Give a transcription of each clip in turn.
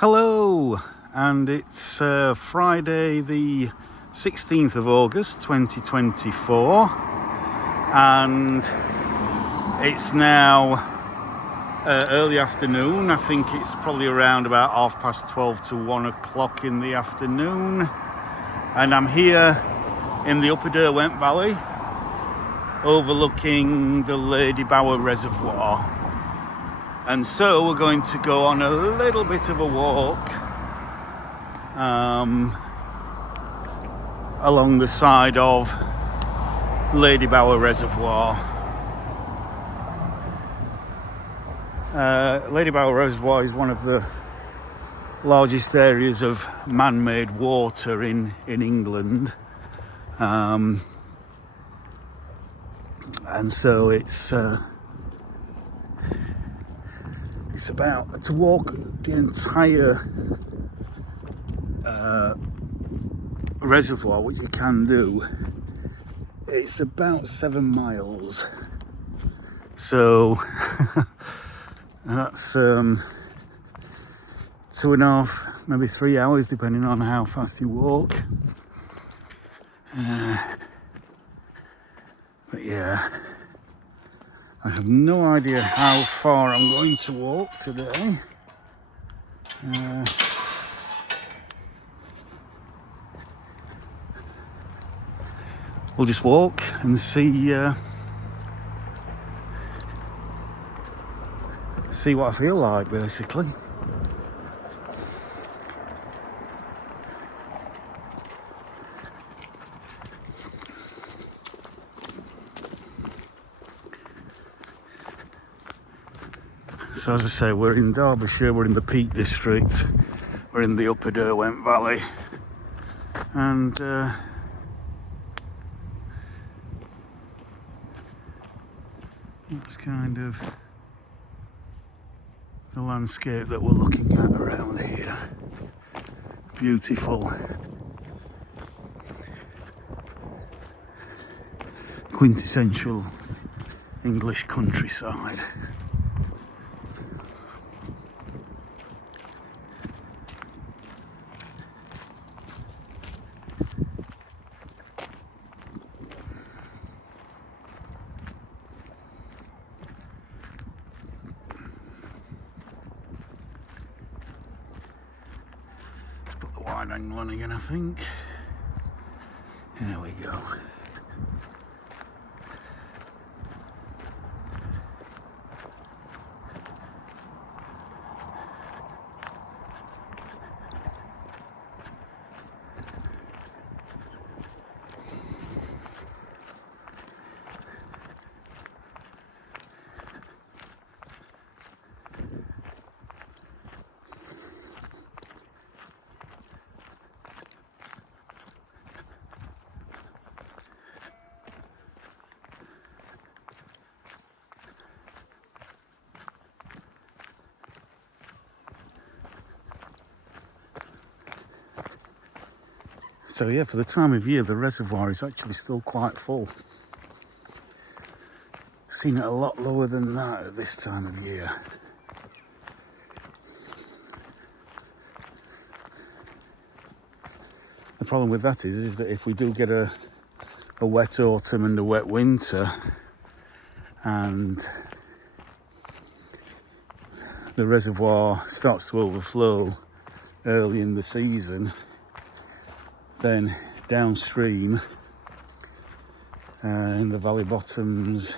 Hello, and it's Friday the 16th of August 2024, and it's now early afternoon. I think it's probably around about 12:30 to 1 o'clock in the afternoon, and I'm here in the upper Derwent Valley overlooking the Ladybower Reservoir. And so we're going to go on a little bit of a walk along the side of Ladybower Reservoir. Ladybower Reservoir is one of the largest areas of man-made water in England. And so it's about to walk the entire reservoir, which you can do. It's about 7 miles, so that's 2.5, maybe 3 hours, depending on how fast you walk. But yeah, I have no idea how far I'm going to walk today. We'll just walk and see what I feel like, basically. So as I say, we're in Derbyshire, we're in the Peak District, we're in the upper Derwent Valley, and that's kind of the landscape that we're looking at around here. Beautiful, quintessential English countryside. Put the wide angle on again, I think. There we go. So yeah, for the time of year, the reservoir is actually still quite full. Seen it a lot lower than that at this time of year. The problem with that is that if we do get a wet autumn and a wet winter, and the reservoir starts to overflow early in the season, then downstream in the valley bottoms,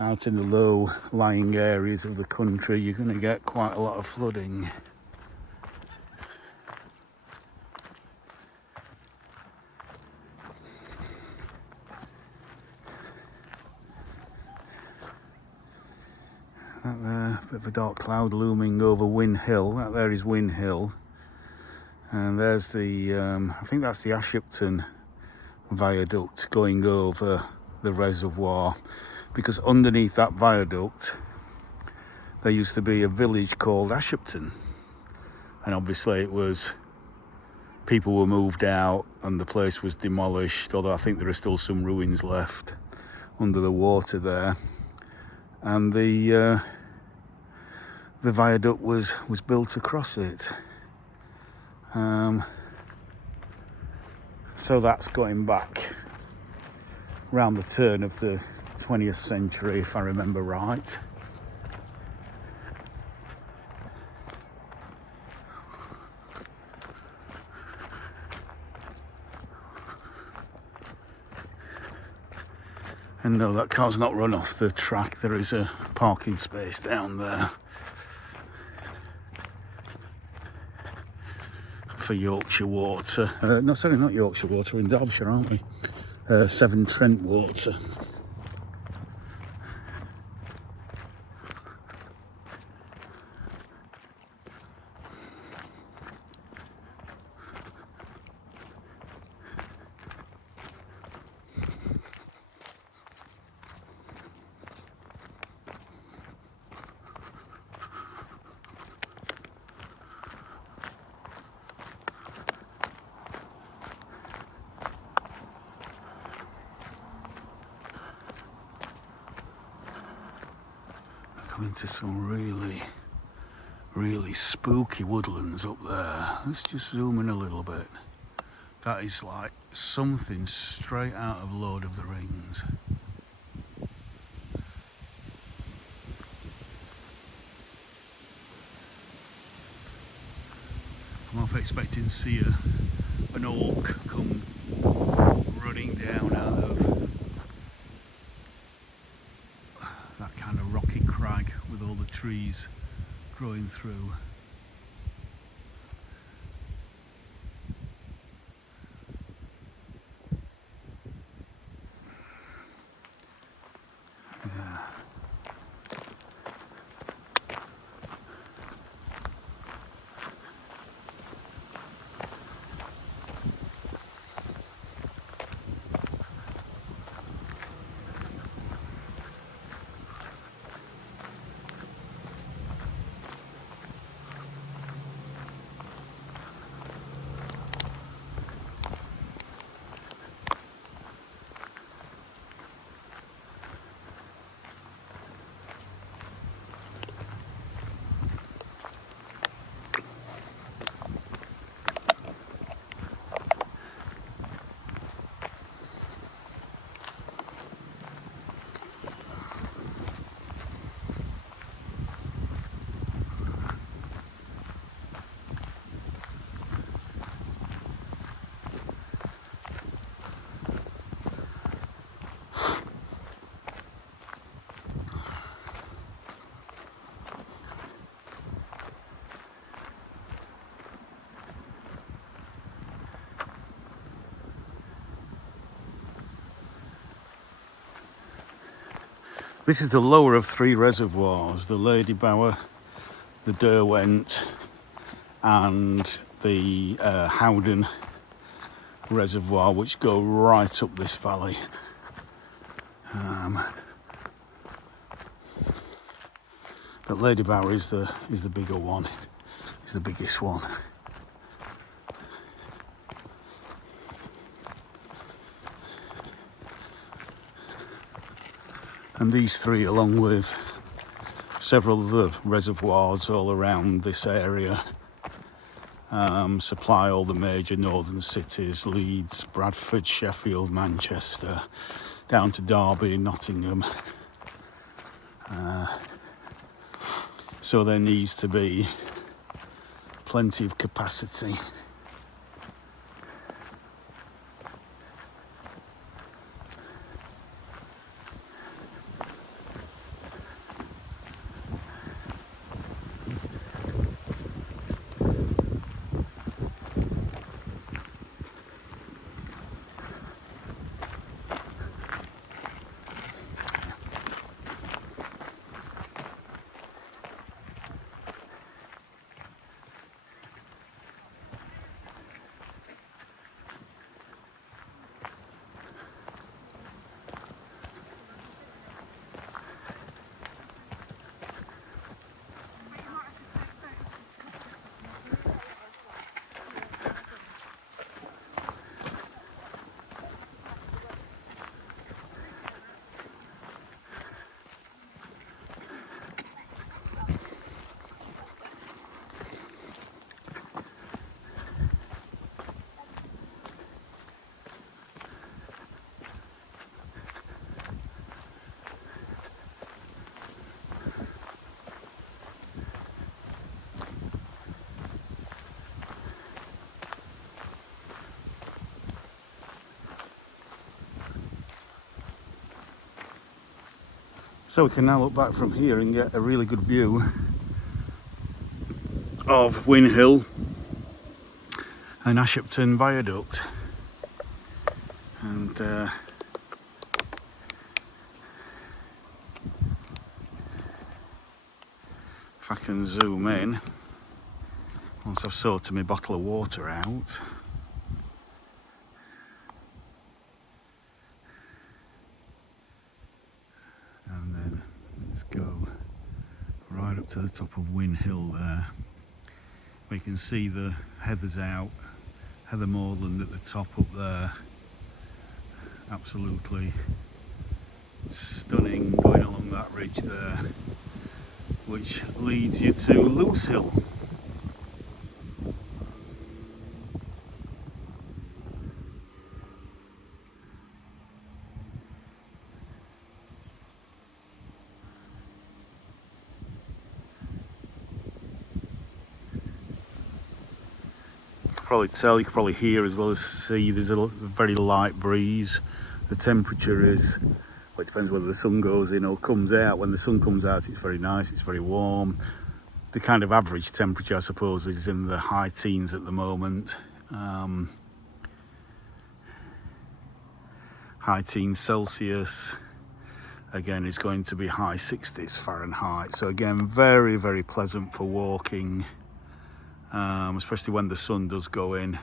out in the low lying areas of the country, you're going to get quite a lot of flooding. That there, bit of a dark cloud looming over Win Hill. That there is Win Hill. And there's the, I think that's the Ashipton viaduct going over the reservoir, because underneath that viaduct there used to be a village called Ashipton, and obviously it was, people were moved out and the place was demolished, although I think there are still some ruins left under the water there. And the the viaduct was built across it. So that's going back round the turn of the 20th century, if I remember right. And no, that car's not run off the track. There is a parking space down there for Yorkshire Water. No, sorry, not Yorkshire Water, in Derbyshire, aren't we? Severn Trent Water. Into some really spooky woodlands up there. Let's just zoom in a little bit. That is like something straight out of Lord of the Rings. I'm half expecting to see an orc come running down out of that kind of rocky crag with all the trees growing through. Yeah. This is the lower of three reservoirs, the Ladybower, the Derwent and the Howden Reservoir, which go right up this valley. But Ladybower is the bigger one, is the biggest one. And these three, along with several other reservoirs all around this area, supply all the major northern cities: Leeds, Bradford, Sheffield, Manchester, down to Derby, Nottingham. So there needs to be plenty of capacity. So we can now look back from here and get a really good view of Win Hill and Ashipton Viaduct. And if I can zoom in, once I've sorted my bottle of water out. And then let's go right up to the top of Win Hill there. We can see the heathers out, heather moorland at the top up there. Absolutely stunning going along that ridge there, which leads you to Loose Hill. Probably tell, you can probably hear as well as see, there's a very light breeze. The temperature is, well, it depends whether the sun goes in or comes out. When the sun comes out, it's very nice, it's very warm. The kind of average temperature, I suppose, is in the high teens at the moment. High teens Celsius. Again, it's going to be high 60s Fahrenheit. So again, very, very pleasant for walking. Especially when the sun does go in.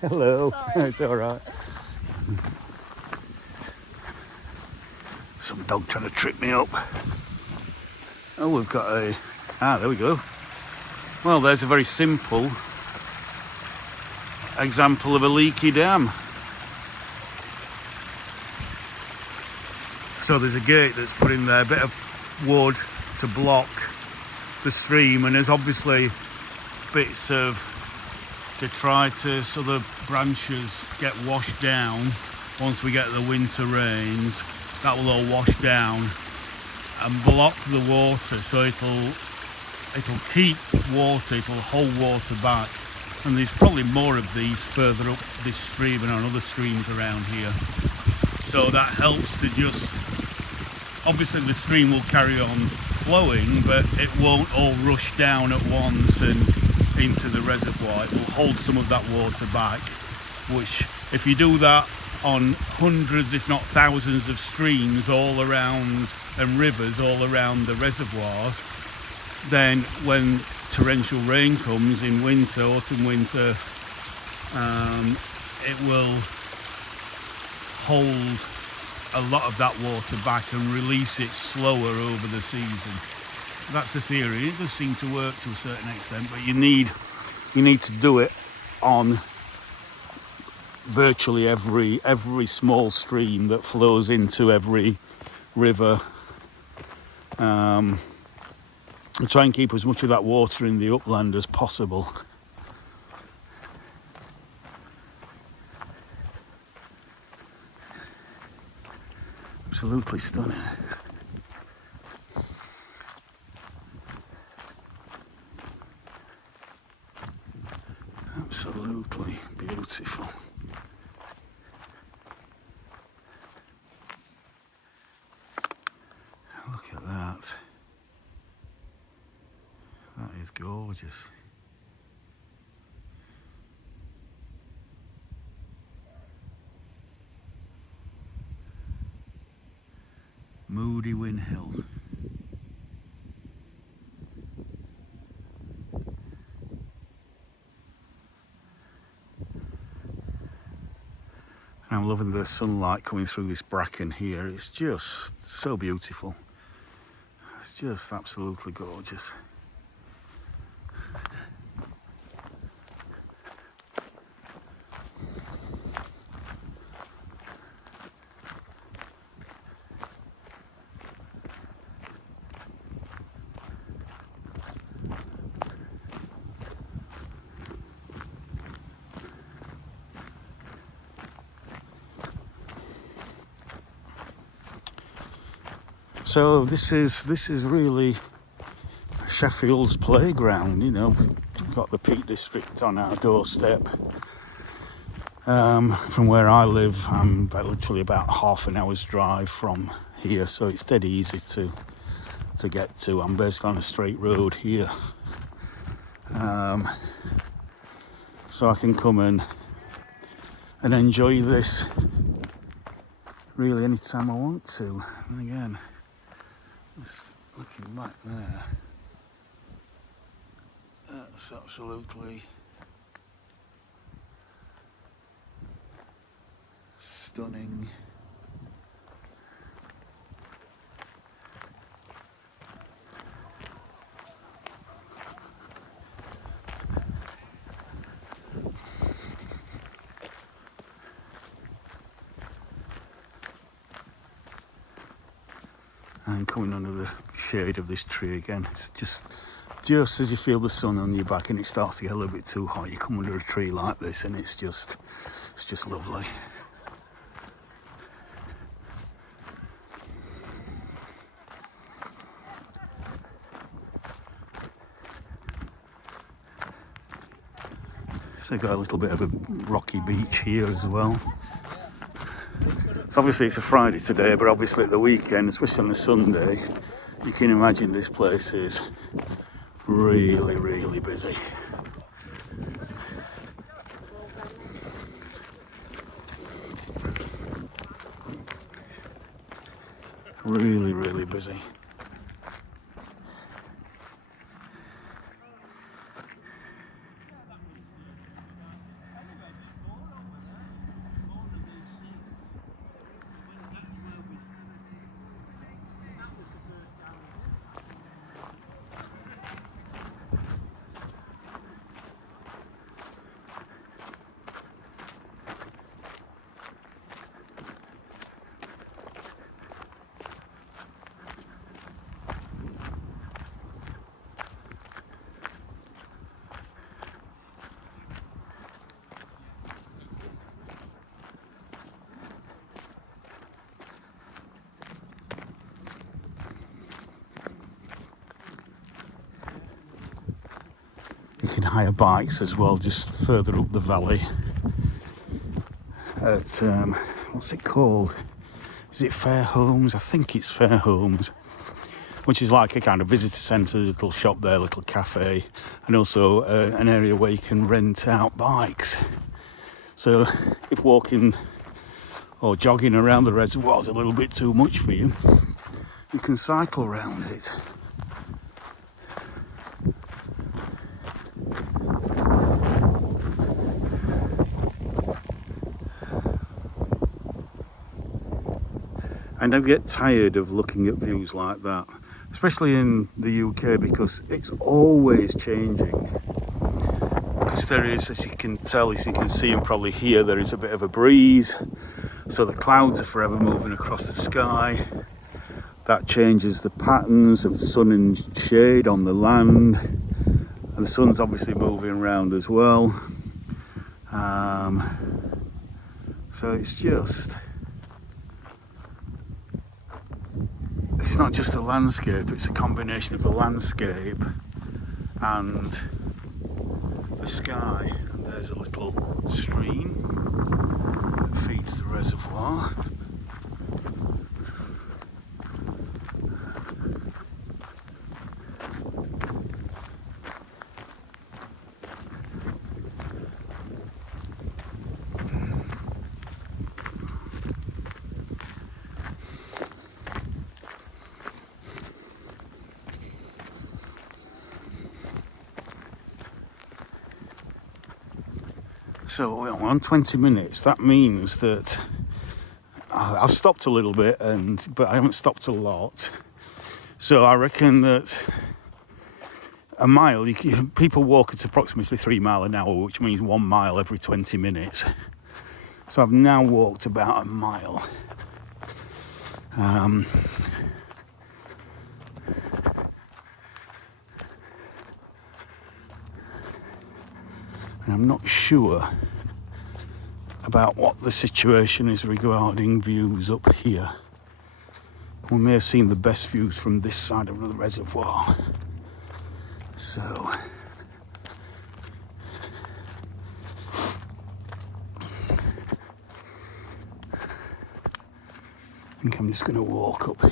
Hello. Sorry. It's all right. Some dog trying to trip me up. Oh, we've got a... there we go. Well, there's a very simple example of a leaky dam. So there's a gate that's put in there, a bit of wood to block the stream, and there's obviously bits of detritus, other branches get washed down. Once we get the winter rains, that will all wash down and block the water, so it'll keep water, it'll hold water back. And there's probably more of these further up this stream and on other streams around here. So that helps to just, obviously the stream will carry on flowing, but it won't all rush down at once and into the reservoir. It will hold some of that water back, which if you do that on hundreds if not thousands of streams all around and rivers all around the reservoirs, then when torrential rain comes in winter, autumn winter, it will hold a lot of that water back and release it slower over the season. That's the theory. It does seem to work to a certain extent, but you need to do it on virtually every small stream that flows into every river. And try and keep as much of that water in the upland as possible. Absolutely stunning. Absolutely beautiful. Look at that. That is gorgeous. Moody Win Hill. I'm loving the sunlight coming through this bracken here. It's just so beautiful. It's just absolutely gorgeous. So this is really Sheffield's playground. You know, we've got the Peak District on our doorstep. From where I live, I'm literally about half an hour's drive from here, so it's dead easy to get to. I'm basically on a straight road here, so I can come and enjoy this really anytime I want to. And again, just looking back there, that's absolutely stunning. And coming under the shade of this tree again, it's just as you feel the sun on your back and it starts to get a little bit too hot, you come under a tree like this and it's just lovely. So got a little bit of a rocky beach here as well. So obviously it's a Friday today, but obviously at the weekend, especially on a Sunday, you can imagine this place is really, really busy. Really, really busy. You can hire bikes as well, just further up the valley at, what's it called? Is it Fair Homes? I think it's Fair Homes, which is like a kind of visitor centre, little shop there, little cafe, and also an area where you can rent out bikes. So if walking or jogging around the reservoir is a little bit too much for you, you can cycle around it. I never get tired of looking at views like that, especially in the UK, because it's always changing. Because there is, as you can tell, as you can see and probably hear, there is a bit of a breeze, so the clouds are forever moving across the sky. That changes the patterns of the sun and shade on the land, and the sun's obviously moving around as well. So it's not just a landscape, it's a combination of the landscape and the sky. And there's a little stream that feeds the reservoir. So we're on 20 minutes. That means that I've stopped a little bit, but I haven't stopped a lot. So I reckon that a mile, people walk at approximately 3 miles an hour, which means 1 mile every 20 minutes. So I've now walked about a mile. And I'm not sure about what the situation is regarding views up here. We may have seen the best views from this side of the reservoir. So I think I'm just going to walk up here.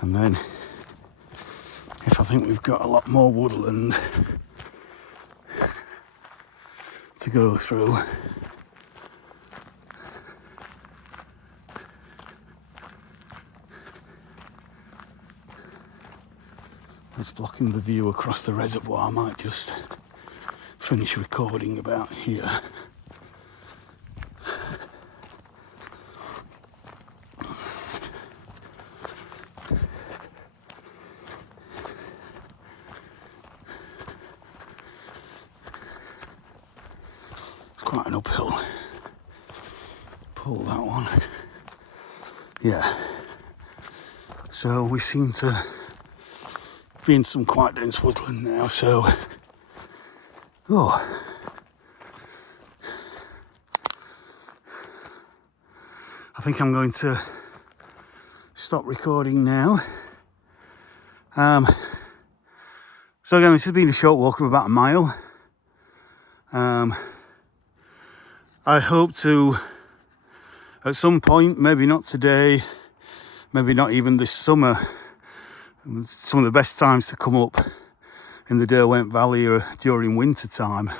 And then, if I think we've got a lot more woodland to go through, that's blocking the view across the reservoir. I might just finish recording about here. Quite an uphill pull, that one. Yeah. So we seem to be in some quite dense woodland now, so I think I'm going to stop recording now. So again, this has been a short walk of about a mile. I hope to, at some point, maybe not today, maybe not even this summer, some of the best times to come up in the Derwent Valley are during winter time.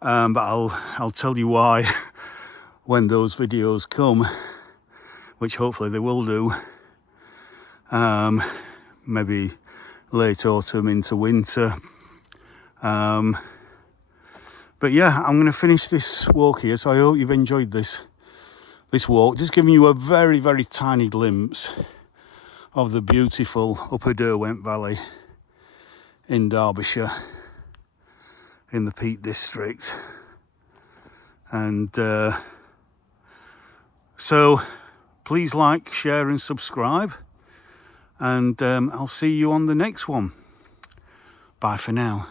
But I'll tell you why when those videos come, which hopefully they will do. Maybe late autumn into winter. But yeah, I'm going to finish this walk here, so I hope you've enjoyed this walk. Just giving you a very, very tiny glimpse of the beautiful Upper Derwent Valley in Derbyshire, in the Peak District. And so please like, share and subscribe. And I'll see you on the next one. Bye for now.